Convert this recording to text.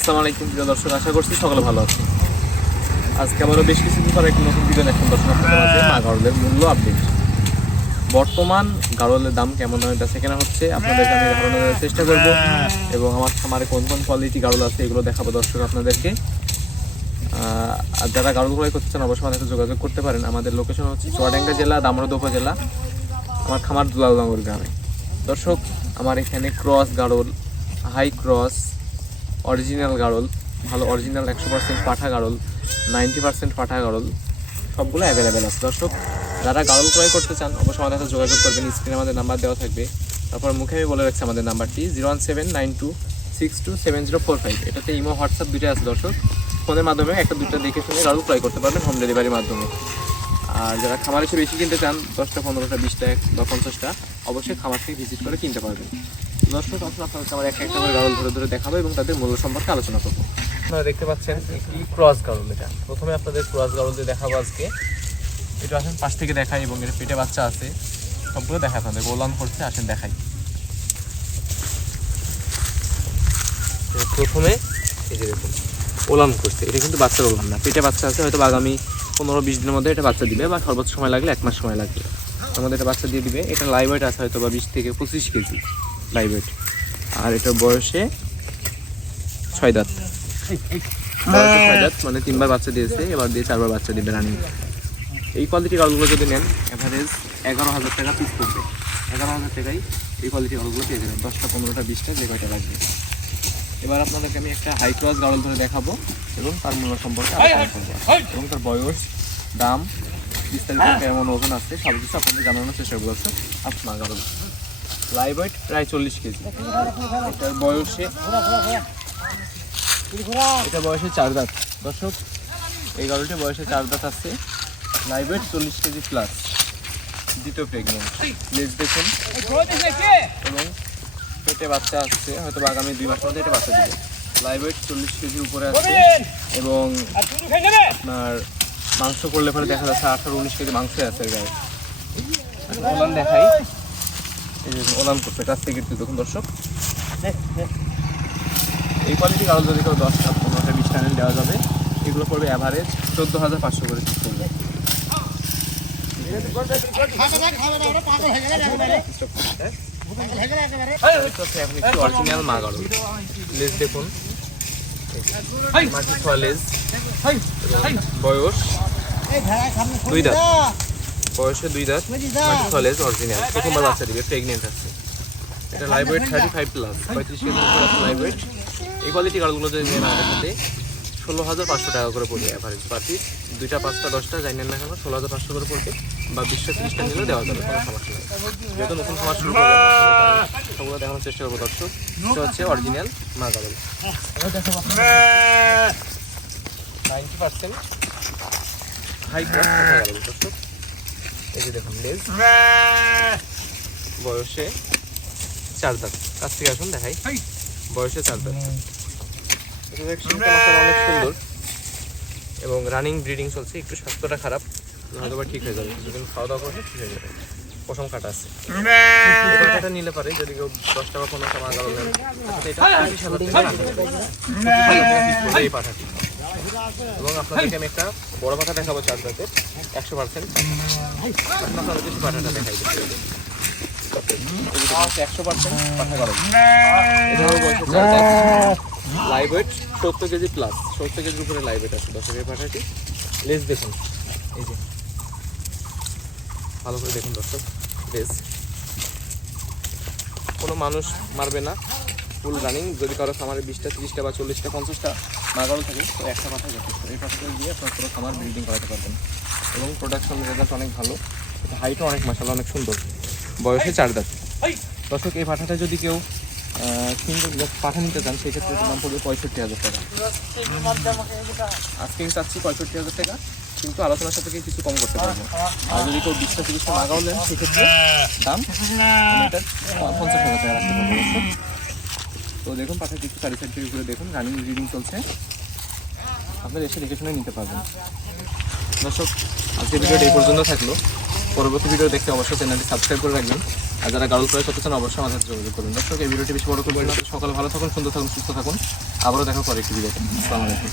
আসসালামু আলাইকুম প্রিয় দর্শক আশা করছি সকলে ভালো আছে আজকে আবারও বেশ কিছুদিন পর একটি নতুন ভিডিও দেখুন দর্শক আপনাদের মাঝে মা গাড়লের মূল্য আপডেট বর্তমান গাড়লের দাম কেমন দামে বেচা কেনা হচ্ছে আপনাদেরকে আমি ধারণা দেওয়ার চেষ্টা করব। এবং আমার খামারে কোন কোন কোয়ালিটি গাড়ল আছে এগুলো দেখাবো দর্শক আপনাদেরকে। আর যারা গাড়ল ক্রয় করতে চান অবশ্যই আমাদের সাথে যোগাযোগ করতে পারেন। আমাদের লোকেশন হচ্ছে চুয়াডাঙ্গা জেলা দামরদ উপজেলা আমার খামার দুলালনগর গ্রামে। দর্শক আমার এখানে ক্রস গাড়ল হাই ক্রস অরিজিনাল গাড়ল ভালো অরিজিনাল একশো পার্সেন্ট পাঠা গাড়ল নাইনটি পার্সেন্ট পাঠা গাড়ল সবগুলো অ্যাভেলেবেল আছে। দর্শক, যারা গাড়ল ক্রয় করতে চান, অবশ্যই আমাদের সাথে যোগাযোগ করবেন, স্ক্রিনে আমাদের নাম্বার দেওয়া থাকবে। তারপর মুখে আমি বলে রাখছি আমাদের নাম্বারটি zero one seven nine two six two seven zero four five এটাতে ইমো, হোয়াটসঅ্যাপ দুটো আছে দর্শক। ফোনের মাধ্যমে একটা দুটো দেখে শুনে গাড়ল ক্রয় করতে পারবেন হোম ডেলিভারির মাধ্যমে। আর যারা খামার এসে বেশি কিনতে চান, দশটা, পনেরোটা, বিশটা এক বা পঞ্চাশটা, অবশ্যই খামার থেকে ভিজিট করে কিনতে পারবেন। একটা একটা করে ধরে ধরে দেখাবো এবং তাদের সম্পর্কে আলোচনা দেখতে পাচ্ছেন ক্রস এটা। প্রথমে আপনাদের ক্রস দেখাবো আজকে। এটা আসেন থেকে এবং এর পেটে বাচ্চা আছে। সবগুলো দেখা আসেন দেখাই। প্রথমে এটা কিন্তু বাচ্চার ওলান না, পেটে বাচ্চা আছে, হয়তো আগামী পনেরো বিশ দিনের মধ্যে এটা বাচ্চা দিবে বা সর্বোচ্চ সময় লাগলে এক মাস সময় লাগবে। আমাদের এটা বাচ্চা দিয়ে দিবে। এটা লাইভ ওয়েট আছে হয়তো বা বিশ থেকে পঁচিশ কেজি। ওয়েট আর এটার বয়সে ছয় দাঁত। ছয় দাঁত মানে তিনবার বাচ্চা দিয়েছে এবার দিয়ে চারবার বাচ্চা দিবে রানিং। এই কোয়ালিটি গালগুলো যদি নেন অ্যাভারেজ এগারো হাজার টাকা পিস পড়বে এগারো হাজার টাকায় এই কোয়ালিটি গালগুলো পেয়ে যাবেন। দশটা পনেরোটা বিশটা যে কয়টা লাগবে। এবার আপনাদেরকে আমি একটা হাই ক্লাস গাড়ল ধরে দেখাবো এবং তার মূল্য সম্পর্কে আলোচনা করব। এবং তার বয়স দাম বিস্তারিত কেমন ওজন আছে সব কিছু আপনাদের জানানোর চেষ্টা করব। আপনার গাড়ল। লাইভ ওয়েট প্রায় চল্লিশ কেজি। এটার বয়সে এটা বয়সে চার দাঁত। দর্শক, এই গাড়লটি বয়সে চার দাঁত আছে। লাইভ ওয়েট চল্লিশ কেজি প্লাস দ্বিতীয় প্রেগনেন্ট লেজ দেখুন। এবং পেটে বাচ্চা আসছে হয়তো আগামী দুই মাসের মধ্যে এটা বাচ্চা দিবে। লাইভ ওয়েট চল্লিশ কেজির উপরে আছে। এবং আপনার মাংস করলে পরে দেখা যাচ্ছে আঠারো উনিশ কেজি মাংস আছে গায়ে। দেখাই। এই যে ওলান করছে কাছ থেকে একটু দেখুন দর্শক। এই কোয়ালিটি কারও যদি কেউ দশটা পনেরোটা বিশ টানেল দেওয়া যাবে এগুলো পড়বে অ্যাভারেজ চোদ্দ হাজার পাঁচশো করে ঠিক করবে অরিজিনাল মা লেজ দেখুন। মাটি খোয়া লেজ বয়স। দুই দাঁত। বয়সে দুই দাঁত মাটি খোয়া লেজ অরিজিনাল প্রথমবার বাচ্চা দিবে প্রেগনেন্ট আছে। এটা live weight thirty five plus পঁয়ত্রিশ কেজি লাইভ ওয়েট এই কোয়ালিটি গাড়লগুলো যদি নেন আমাদের সাথে ষোলো হাজার পাঁচশো টাকা করে পড়বে অ্যাভারেজ পার পিস দুইটা পাঁচটা দশটা যাই নেন না কেন ষোলো হাজার পাঁচশো করে পড়বে বা বিশটা তিরিশটা নিলেও দেওয়া যাবে কোনো সমস্যা নেই। যেহেতু নতুন খামার শুরু করবে সবগুলো দেখানোর চেষ্টা করব দর্শক। এটা হচ্ছে অরিজিনাল মা গাড়ল নাইনটি পার্সেন্ট হাই ক্লাস দর্শক। এই যে দেখুন লেজ। বয়সে চার দাঁত। কাছ থেকে আসুন দেখাই। বয়সে চার দাঁত। অনেক সুন্দর। এবং রানিং ব্রিডিং চলছে। একটু স্বাস্থ্যটা খারাপ হয়তো বা ঠিক হয়ে যাবে। কিছুদিন খাওয়া দাওয়া করলে ঠিক হয়ে যাবে। পশম কাটা আছে। পাঠাটা নিলে পারে যদি কেউ দশ টাকা পনেরো টাকা গালো পড়বে এই পাঠাটি এবং আপনাদেরকে আমি একটা বড় পাঠা দেখাবো চার একশো পার্সেন্ট আপনাদের কিছু পাঠাটা দেখাই একশো পার্সেন্ট পাঠা গরম। সত্তর কেজি প্লাস সত্তর কেজির উপরে লাইভ ওয়েট আছে। দর্শকের পাঠাটি লেস দেখুন। এই যে। ভালো করে দেখুন দর্শক। লেস কোনো মানুষ মারবে না। ফুল রানিং যদি কারও খামারে বিশটা, তিরিশটা বা চল্লিশটা, পঞ্চাশটা মাগারও থাকে, তো একটা পাঠা যথেষ্ট। এই পাঠাটা দিয়ে আপনার পুরো খামার ব্রিডিং করাতে পারবেন। এবং প্রোডাকশন রেজাল্ট অনেক ভালো এটা হাইটও অনেক মাসাল্লাহ অনেক সুন্দর। বয়সে চার দাঁত। দর্শক, এই পাঠাটা যদি কেউ কিনতে পাঠা নিতে চান, সেক্ষেত্রে দাম পড়বে পঁয়ষট্টি হাজার টাকা। আজকে চাচ্ছি পঁয়ষট্টি হাজার টাকা, কিন্তু আলোচনার সাথে কিছু কম করতে পারব। আর যদি কেউ বিশটা, তিরিশটা লাগাও নেন, সেক্ষেত্রে দাম পঞ্চাশ হাজার টাকা রাখতে পারব। তো দেখুন, পাশে একটু চারি সাইড থেকে ঘুরে দেখুন রানিং রিডিং চলছে। আপনারা এসে দেখে শুনে নিতে পারবেন। দর্শক আজকে ভিডিওটা এই পর্যন্ত থাকল। পরবর্তী ভিডিও দেখতে অবশ্যই চ্যানেলটি সাবস্ক্রাইব করে রাখবেন। আর যারা গাড়ল ক্রয় করতে চান, অবশ্যই আমাদের যোগাযোগ করবেন দর্শক, এই ভিডিওটি বেশি বড় করবেন সকালে ভালো থাকুন, সুন্দর থাকুন, সুস্থ থাকুন। আবারও দেখা পরে একটি ভিডিওতে আসসালামু আলাইকুম।